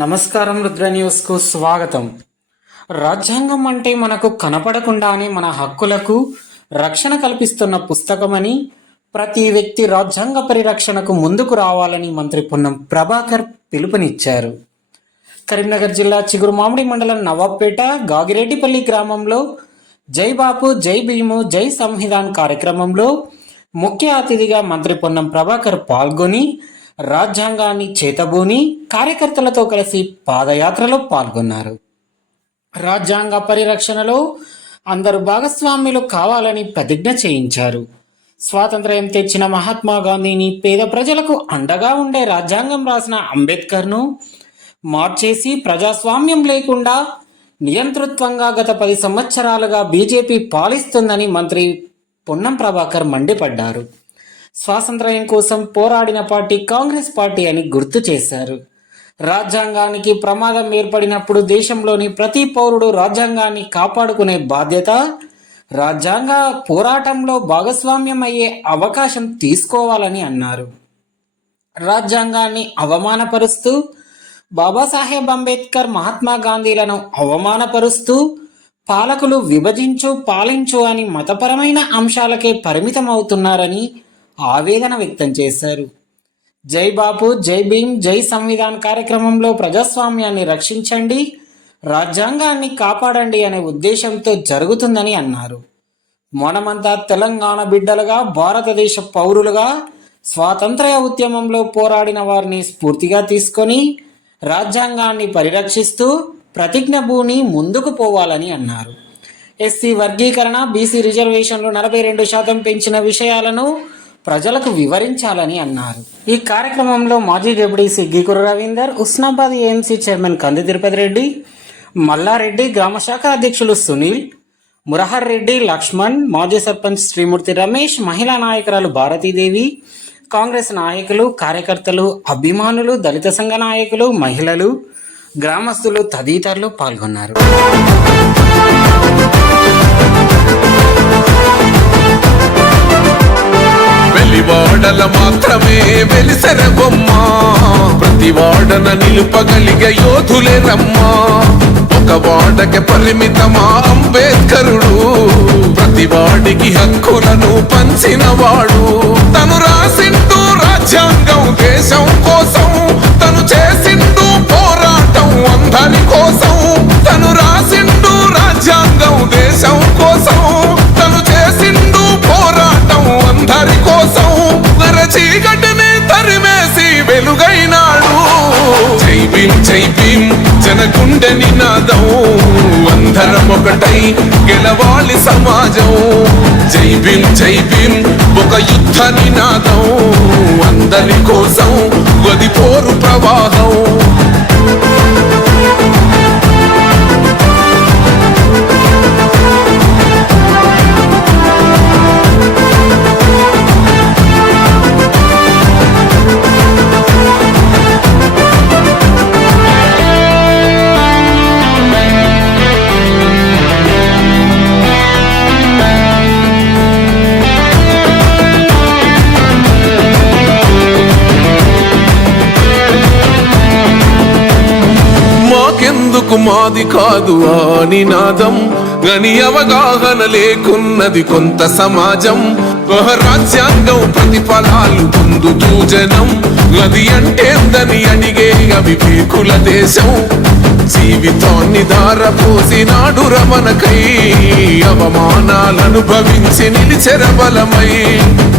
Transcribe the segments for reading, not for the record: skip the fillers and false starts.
నమస్కారం, రుద్ర న్యూస్కు స్వాగతం. రాజ్యాంగం అంటే మనకు కనపడకుండానే మన హక్కులకు రక్షణ కల్పిస్తున్న పుస్తకమని, ప్రతి వ్యక్తి రాజ్యాంగ పరిరక్షణకు ముందుకు రావాలని మంత్రి పొన్నం ప్రభాకర్ పిలుపునిచ్చారు. కరీంనగర్ జిల్లా చిగురుమామిడి మండలం నవాబ్పేట గాగిరెడ్డిపల్లి గ్రామంలో జై బాపు జై భీము జై సంవిధాన్ కార్యక్రమంలో ముఖ్య అతిథిగా మంత్రి పొన్నం ప్రభాకర్ పాల్గొని రాజ్యాంగాన్ని చేతబూని కార్యకర్తలతో కలిసి పాదయాత్రలో పాల్గొన్నారు. రాజ్యాంగ పరిరక్షణలో అందరూ భాగస్వామ్యులు కావాలని ప్రతిజ్ఞ చేయించారు. స్వాతంత్ర్యం తెచ్చిన మహాత్మా గాంధీని పేద ప్రజలకు అండగా ఉండే రాజ్యాంగం రాసిన అంబేద్కర్ను మార్చేసి ప్రజాస్వామ్యం లేకుండా నియంతృత్వంగా గత 10 సంవత్సరాలుగా బీజేపీ పాలిస్తుందని మంత్రి పొన్నం ప్రభాకర్ మండిపడ్డారు. స్వాతంత్ర్యం కోసం పోరాడిన పార్టీ కాంగ్రెస్ పార్టీ అని గుర్తు చేశారు. రాజ్యాంగానికి ప్రమాదం ఏర్పడినప్పుడు దేశంలోని ప్రతి పౌరుడు రాజ్యాంగాన్ని కాపాడుకునే బాధ్యత, రాజ్యాంగ పోరాటంలో భాగస్వామ్యం అయ్యే అవకాశం తీసుకోవాలని అన్నారు. రాజ్యాంగాన్ని అవమానపరుస్తూ బాబాసాహెబ్ అంబేద్కర్, మహాత్మా గాంధీలను అవమానపరుస్తూ పాలకులు విభజించు పాలించు అని మతపరమైన అంశాలకే పరిమితం అవుతున్నారని ఆవేదన వ్యక్తం చేశారు. జై బాపు జై భీమ్ జై సంవిధాన్ కార్యక్రమంలో ప్రజాస్వామ్యాన్ని రక్షించండి, రాజ్యాంగాన్ని కాపాడండి అనే ఉద్దేశంతో జరుగుతుందని అన్నారు. మనమంతా తెలంగాణ బిడ్డలుగా, భారతదేశ పౌరులుగా స్వాతంత్ర్య ఉద్యమంలో పోరాడిన వారిని స్ఫూర్తిగా తీసుకొని రాజ్యాంగాన్ని పరిరక్షిస్తూ ప్రతిజ్ఞభూని ముందుకు పోవాలని అన్నారు. ఎస్సీ వర్గీకరణ, బీసీ రిజర్వేషన్లు 42% పెంచిన విషయాలను ప్రజలకు వివరించాలని అన్నారు. ఈ కార్యక్రమంలో మాజీ డిప్యూటీ సిగ్గికుర రవీందర్, ఉస్నాబాద్ ఏఎంసీ చైర్మన్ కంది తిరుపతి రెడ్డి, మల్లారెడ్డి, గ్రామశాఖ అధ్యక్షులు సునీల్, మురహర్ రెడ్డి, లక్ష్మణ్, మాజీ సర్పంచ్ శ్రీమూర్తి రమేష్, మహిళా నాయకురాలు భారతీదేవి, కాంగ్రెస్ నాయకులు, కార్యకర్తలు, అభిమానులు, దళిత సంఘ నాయకులు, మహిళలు, గ్రామస్తులు తదితరులు పాల్గొన్నారు. వాడల మాత్రమే వెలిసెర బొమ్మ, ప్రతి వాడన నిలుపగలిగే యోధులే రమ్మా. ఒక వాడకి పరిమితమా అంబేద్కరుడు, ప్రతి వాడికి హక్కులను పంచిన వాడు. తను రాసిండు రాజ్యాంగం దేశం కోసం, తను చేసిండు పోరాటం అందరి కోసం. తను రాసిండు రాజ్యాంగం దేశం కోసం, తను చేసిండు పోరాటం అందరి కోసం. చీకటిని తరిమేసి వెలుగైనాడు. జై భీమ్ జై భీమ్ జనగుండె నినాదం, అందరం ఒకటై గెలవాలి సమాజం. జై భీమ్ జై భీమ్ ఒక యుద్ధ నినాదం, అందరి కోసం గదిపోరు ప్రవాహం. మాది కాదు ఆ నినాదం, గని అవగాహన లేకున్నది కొంత సమాజం. రాజ్యాంగం ప్రతిఫలాలు పొందుతూ జనం, అది అంటేందని అడిగే అవివేకుల దేశం. జీవితాన్ని ధారపోసినాడు రమణకై, అవమానాలను భవించి నిలిచెర బలమై.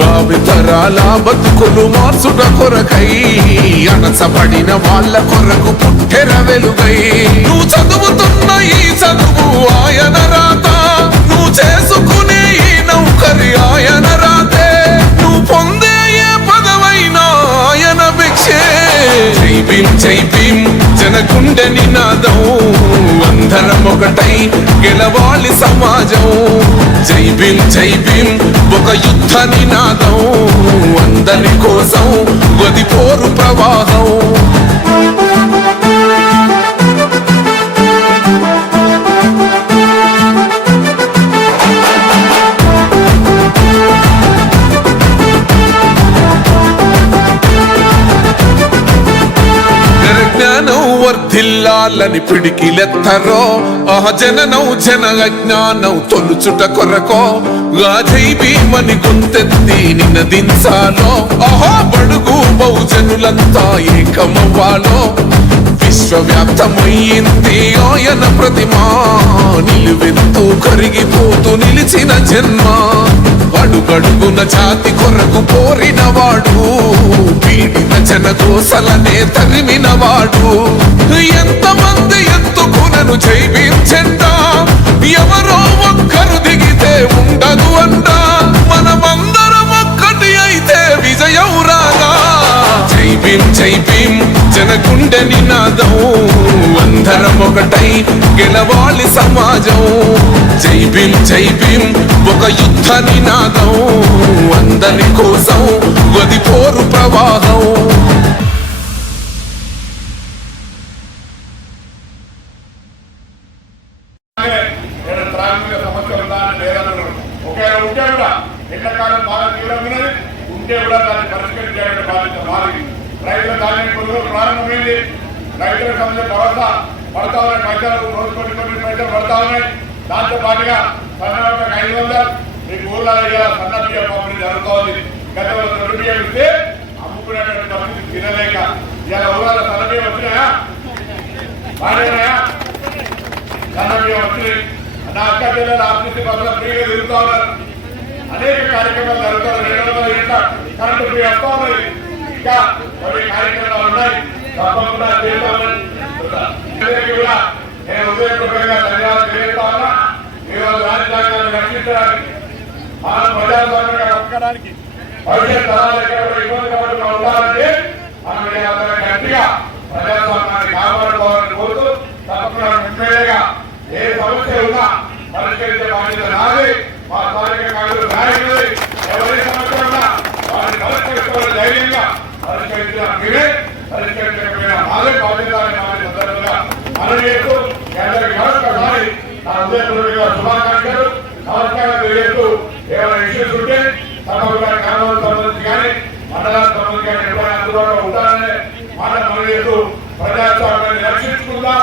భావితరాల బతుకులు మార్చుట కొరకై, అణచబడిన వాళ్ళ కొరకు పుట్టెర వెలుగై. నువ్వు చదువుతున్న ఈ చదువు ఆయన రాత, నువ్వు చేసుకునే ఈ నౌకరి ఆయన రాతే, నువ్వు పొందే ఏ పదవైనా ఆయన భిక్షే. జై భీమ్ జై భీమ్ జనగుండె నినాదం, అందరం ఒకటై గెలవాలి సమాజం. జై భీమ్ జై భీమ్ ఒక యుద్ధ నినాదం, అందరి కోసం గదిపోరు ప్రవాహం. వర్ధిల్లాలని పిడికిలెత్తరో జననం జన అజ్ఞానం తొలుచుట కొరకో జై భీమని గొంతెత్తి నినదించాలో బడుగు బహుజనులంతా ఏకమవ్వాలో విశ్వవ్యాప్తమయ్యింది ఆయన ప్రతిమా నిలువెత్తు కరిగిపోతూ నిలిచిన జన్మ అడుగడుగున జాతి కొరకు పోరినవాడు పీడిత జన కోసలనే తరిమినవాడు ఎంతమంది ఎత్తుకునను జై భీం జెండా ఎవరో ఒక్కరు దిగితే ఉండదు అండా మనమందరం ఒక్కటి అయితే విజయం రాగా జై భీం జనగుండె నినాదం అందరం ఒకటై గెలవాలి సమాజం జై భీం ఒక యుద్ధ నినాదం అందరి కోసం గది పోరు ప్రవాహం ఎండాకాలం బాగా తీవ్రమైనది ఉంటే కూడా దాన్ని పరిష్కరించాలంటే బాధ్యత మారింది. రైతుల ధాన్యం కొనుగోలు ప్రారంభమైంది. రైతుల సమస్య భరోసా పడతా ఉన్నాయి. పైసలు రోజు కొన్ని పైసలు పడతా ఉన్నాయి. దాంతో పాటుగా సన్నకు 500 మీకు ఊళ్ళలో సన్న బియ్యం పంపిణీ జరుగుతోంది. గతంలో సన్న బియ్యం ఇస్తే అమ్ముకునేటువంటి పరిస్థితి తినలేక ఇలా ఊళ్ళలో సన్న బియ్యం వచ్చినాయా బాగానేనాయా సన్న బియ్యం వచ్చినాయి. నా అక్క పిల్లలు ఆఫీసు బస్సులో ఫ్రీగా తిరుగుతూ ఉన్నారు. అనేక కార్యక్రమాలు జరుగుతాయి. 200 యూనిట్ల కరెంటు ఫ్రీ వస్తా ఉన్నది. ఇంకా కొన్ని కార్యక్రమాలు ఉన్నాయి. తప్పకుండా చేస్తామని కూడా నేను హృదయపూర్వకంగా ధన్యవాదాలు తెలియజేస్తా ఉన్నా. ఈరోజు రాజ్యాంగాన్ని రక్షించడానికి మనం ప్రజాస్వామ్యంగా బతకడానికి భవిష్యత్ తరాలు ఎక్కడ ఇబ్బంది పడకుండా ఉండాలంటే మనం గట్టిగా ప్రజాస్వామ్యాన్ని కాపాడుకోవాలని కోరుతూ తప్పకుండా ఎమ్మెల్యేగా ఏ సమస్య ఉన్నా పరిష్కరించే బాధ్యత నాది. మా స్థానిక కాంగ్రెస్ నాయకులు ఎవరి సమస్య ఉన్నా వారిని పరిష్కరించుకోవాలి. ధైర్యంగా పరిష్కరించిన మీరే పరిష్కరించకపోయినా మాదే బాధ్యత అని సందర్భంగా మనం చేస్తూ అందరికీ మరొకసారి నా హృదయపూర్వకంగా శుభాకాంక్షలు నమస్కారం తెలియజేస్తూ ఏమైనా ఇష్యూస్ ఉంటే తప్పకుండా గ్రామాలకు సంబంధించి కానీ మండలాలకు సంబంధించి కానీ ఎప్పుడైనా అందుబాటులో ఉంటారనే మాట మనం చేస్తూ ప్రజాస్వామ్యాన్ని రక్షించుకుందాం.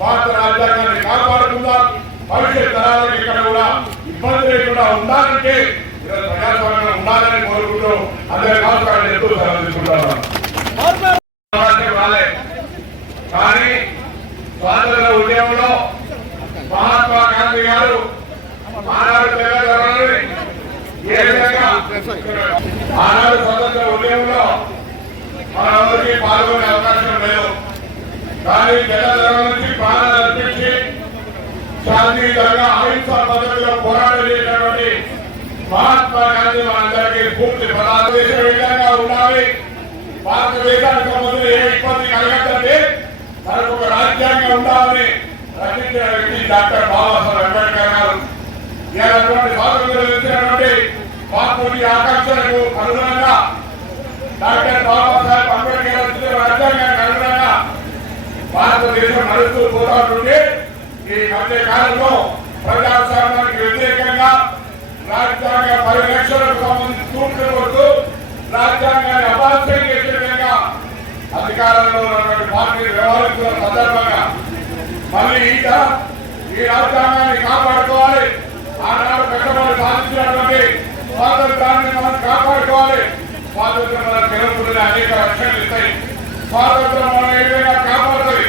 భారత రాజ్యాంగాన్ని కాపాడుకుందాం. భవిష్యత్ తరాలకు ఇక్కడ కూడా ఇబ్బంది లేకుండా ఉండాలంటే ప్రజాస్వామ్యంలో ఉండాలని కోరుకుంటూ అందరి నమస్కారం చెప్తూ సెలవుకుంటున్నాను. కానీ స్వాతంత్ర ఉద్యమంలో మహాత్మా గాంధీ గారు ఆనాడు తెలంగాణని ఏ విధంగా ఆనాడు స్వాతంత్ర ఉద్యమంలో మనందరికీ పాల్గొనే అవకాశం లేదు. కానీ తెలంగాణ నుంచి ప్రాణాలు అర్పించి శాంతియుతంగా అహింసా పద్ధతిలో పోరాడలేటువంటి మహాత్మా గాంధీ మనందరికీ పూర్తి భారతదేశ విధంగా ఉండాలి. భారతదేశానికి సంబంధించిన ఏ ఇబ్బంది కలగదంటే మనకు ఒక రాజ్యాంగం ఉండాలని రచించిన వ్యక్తి డాక్టర్ బాబాసాహెబ్ అంబేద్కర్ గారు. ఇలాంటి స్వాతంత్ర్యం ఇచ్చినటువంటి మహాత్ముడి ఆకాంక్షలకు అనుగుణంగా డాక్టర్ బాబాసాహెబ్ అంబేద్కర్ రచించిన రాజ్యాంగానికి అనుగుణంగా భారతదేశం నడుస్తూ పోరాడుతుంటే ఈ మధ్య కాలంలో ప్రజాస్వామ్యానికి వ్యతిరేకంగా రాజ్యాంగ పరిరక్షణకు సంబంధించి సూచనలు కొడుతూ రాజ్యాంగాన్ని అపాస్యం చేసే విధంగా అధికారంలో ఉన్నటువంటి పార్టీలు వ్యవహరిస్తున్న సందర్భంగా మళ్ళీ ఈ రాజ్యాంగాన్ని కాపాడుకోవాలి. ఆనాడు పెద్దవాళ్ళు సాధించినటువంటి స్వాతంత్రాన్ని మనం కాపాడుకోవాలి. స్వాతంత్రం మన తెలుగుతున్న అనేక రక్షణలు ఇస్తాయి. స్వాతంత్రం మనం ఏ విధంగా కాపాడుతుంది,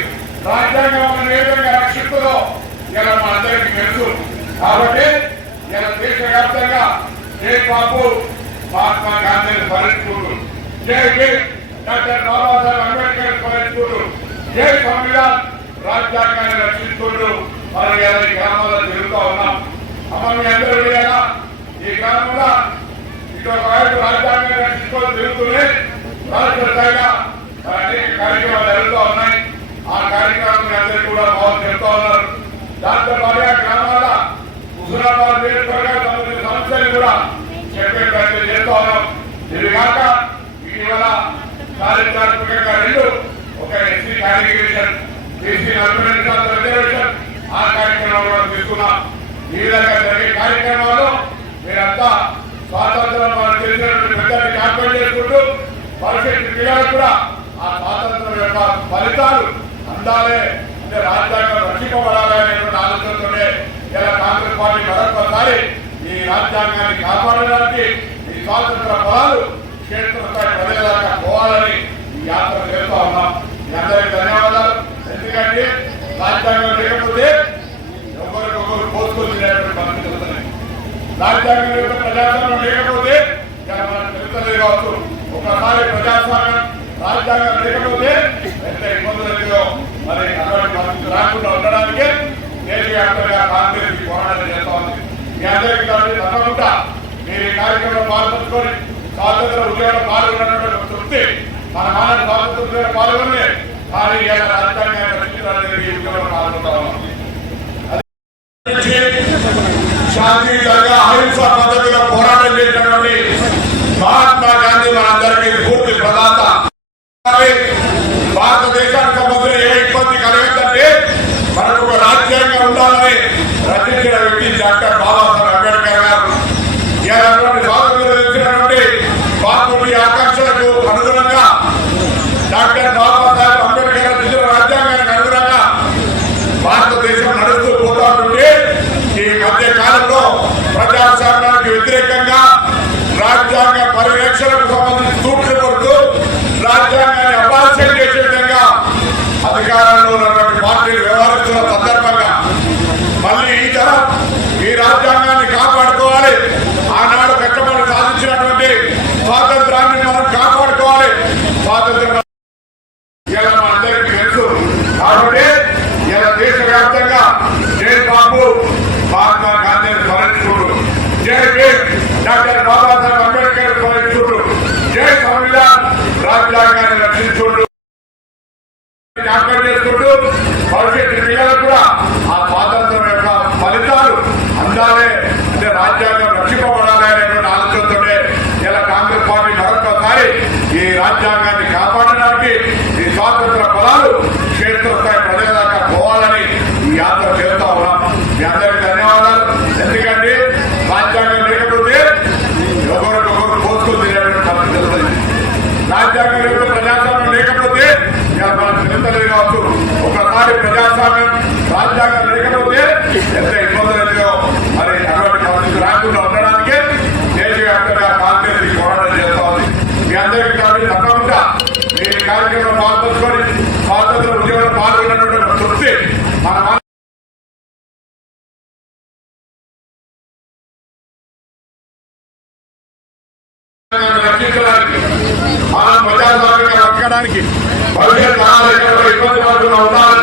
రాజ్యాంగం మనం ఏ విధంగా రక్షిస్తుందో ఇలా మనందరికీ తెలుసు. కాబట్టి ఇలా దేశవ్యాప్తంగా జై బాబు మహాత్మా గాంధీని స్మరించుకుంటూ, జై భీమ్ డాక్టర్ బాబాసాహెబ్ అంబేద్కర్ స్మరించుకుంటూ, జై సంవిధాన్ రాజ్యాంగాన్ని రక్షించుకుంటూ మనం ఈ గ్రామాల్లో తిరుగుతూ ఉన్నాం. అమ్మ మీ అందరూ వెళ్ళారా ఈ గ్రామంలో ఇటు ఒకవైపు రాజ్యాంగాన్ని రక్షించుకొని తిరుగుతూనే రాష్ట్ర స్థాయిగా అనేక కార్యక్రమాలు జరుగుతూ ఉన్నాయి. ఆ కార్యక్రమం అందరికీ కూడా బాగా చెప్తా ఉన్నారు. దాంతో పాటుగా గ్రామాల హుజూరాబాద్ నియోజకవర్గానికి సంబంధించిన సమస్యలు కూడా చెప్పే ప్రయత్నం చేస్తూ ఉన్నాం. ఇది కాక ఇటీవల చారిత్రాత్మకంగా 2 ఒక ఎస్సీ కేటగిరీషన్, బీసీ 42% రిజర్వేషన్ ఆ కార్యక్రమం కూడా తీసుకున్నాం. ఈ విధంగా జరిగే కార్యక్రమాల్లో మీరంతా స్వాతంత్రం మనం చేసినటువంటి పెద్దల్ని కాన్ఫరెన్స్ చేసుకుంటూ భవిష్యత్తు పిల్లలకు కూడా ఆ స్వాతంత్రం యొక్క ఫలితాలు అందాలే అంటే రాజ్యాంగం రక్షింపబడాలి అనేటువంటి ఆలోచనతోనే ఇలా కాంగ్రెస్ పార్టీ మరొకసారి ఈ రాజ్యాంగాన్ని కాపాడడానికి ఈ స్వాతంత్ర ఫలాలు క్షేత్రస్థాయి ప్రజల దాకా పోవాలని ఈ యాత్ర చేస్తా ఉన్నాం. మీ అందరికీ ధన్యవాదాలు. ఎందుకంటే రాజ్యాంగం లేకపోతే ఒకరికొకరు పోసుకొచ్చినటువంటి పరిస్థితి వస్తున్నాయి. రాజ్యాంగం యొక్క ప్రజాస్వామ్యం లేకపోతే మనం తెలుస్తలేదు కావచ్చు. ఒకసారి ప్రజాస్వామ్యం రాజ్యాంగం లేకపోతే ఎంత ఇబ్బందులు వచ్చిందో మరి అటువంటి పరిస్థితి రాకుండా ఉండడానికి దేశవ్యాప్తంగా కాంగ్రెస్ పోరాటం చేస్తా ఉంది. మీ అందరికీ తప్పకుండా మీరు ఈ కార్యక్రమంలో పాల్పంచుకొని స్వాతంత్ర ఉద్యమంలో పాల్గొన్నటువంటి తృప్తి మన మానవ స్వాతంత్ర ఉద్యమంలో పాల్గొనే కానీ రాజ్యాంగాన్ని రక్షించాలని ఈ ఉద్యమంలో పాల్గొంటా ఉన్నాం. శాంతియుతంగా అహింస పద్ధతిలో పోరాటం చేసినటువంటి మహాత్మా గాంధీ మనందరికీ పూర్తి ప్రదాత. భారతదేశానికి సంబంధించిన ఏ ఇబ్బంది కలగదంటే మనకు ఒక రాజ్యాంగం ఉండాలని రచించిన వ్యక్తి డాక్టర్ బాబాసాహెబ్ అంబేద్కర్ గారు. ఇలాంటి స్వాతంత్రం ఇచ్చినటువంటి భారతీయ ఆకాంక్షలకు అనుగుణంగా డాక్టర్ బాబాసాహెబ్ అంబేద్కర్ గారు ఇచ్చిన రాజ్యాంగానికి అనుగుణంగా భారతదేశం నడుస్తూ పోతా ఉంటే ఈ మధ్య కాలంలో ప్రజాస్వామ్యానికి వ్యతిరేకంగా రాజ్యాంగ పరిరక్షణకు సంబంధించి సూట్లు కొడుతూ రాజ్యాంగాన్ని అపాస్యం చేసే విధంగా అధికారంలో ఉన్నటువంటి పార్టీలు వ్యవహరిస్తున్న సందర్భంగా మళ్ళీ ఈ తరం ఈ రాజ్యాంగాన్ని కాపాడుకోవాలి. ఆనాడు కష్టపడి సాధించినటువంటి స్వాతంత్రాన్ని మనం కాపాడుకోవాలి. స్వాతంత్రం ఇలా మన అందరికీ తెలుసు. కాబట్టి ఇలా దేశవ్యాప్తంగా జై బాబు మహాత్మా గాంధీని స్మరించుకుంటూ, జై భీమ్ డాక్టర్ బాబాసాహెబ్ అంబేద్కర్ స్మరించుకుంటూ, జై సంవిధాన్ రాజ్యాంగాన్ని రక్షించుకుంటూ జ్ఞాపకం చేసుకుంటూ భవిష్యత్తు పిల్లలకు కూడా ఆ స్వాతంత్రం యొక్క ఫలితాలు అందాలే అంటే రాజ్యాంగం రక్షింపబడాలి అనేటువంటి ఆలోచనతోనే ఇలా కాంగ్రెస్ పార్టీ మరొకసారి ఈ రాజ్యాంగాన్ని కాపాడడానికి ఈ స్వాతంత్ర ఫలాలు క్షేత్రస్థాయి ప్రజల దాకా పోవాలని ఈ యాత్ర చేస్తా ఉన్నాం. మీ అందరికీ ధన్యవాదాలు. ఎందుకంటే రాజ్యాంగం లేకపోతే ఒకరికొకరు పోసుకొని తినేటువంటి పరిస్థితి వస్తుంది. రాజ్యాంగం లేకపోతే ప్రజాస్వామ్యం లేకపోతే మనం తెలుస్తలేదు కావచ్చు. ఒకసారి ప్రజాస్వామ్యం రాజ్యాంగం లేకపోతే ఎంత ఇబ్బందులు అవుతాయో మరి అటువంటి పరిస్థితి రాకుండా ఉండడానికే దేశవ్యాప్తంగా కాంగ్రెస్ ఈ పోరాటం చేస్తా ఉంది. మీ అందరికీ తప్పకుండా మీరు కార్యక్రమంలో పాల్పంచుకొని స్వాతంత్ర ఉద్యమంలో పాల్గొన్నటువంటి తృప్తి మన రక్షించడానికి మనం ప్రజాస్వామ్యంగా రక్షడానికి భవిష్యత్ ఇబ్బంది పడుతున్న ఉంటారు.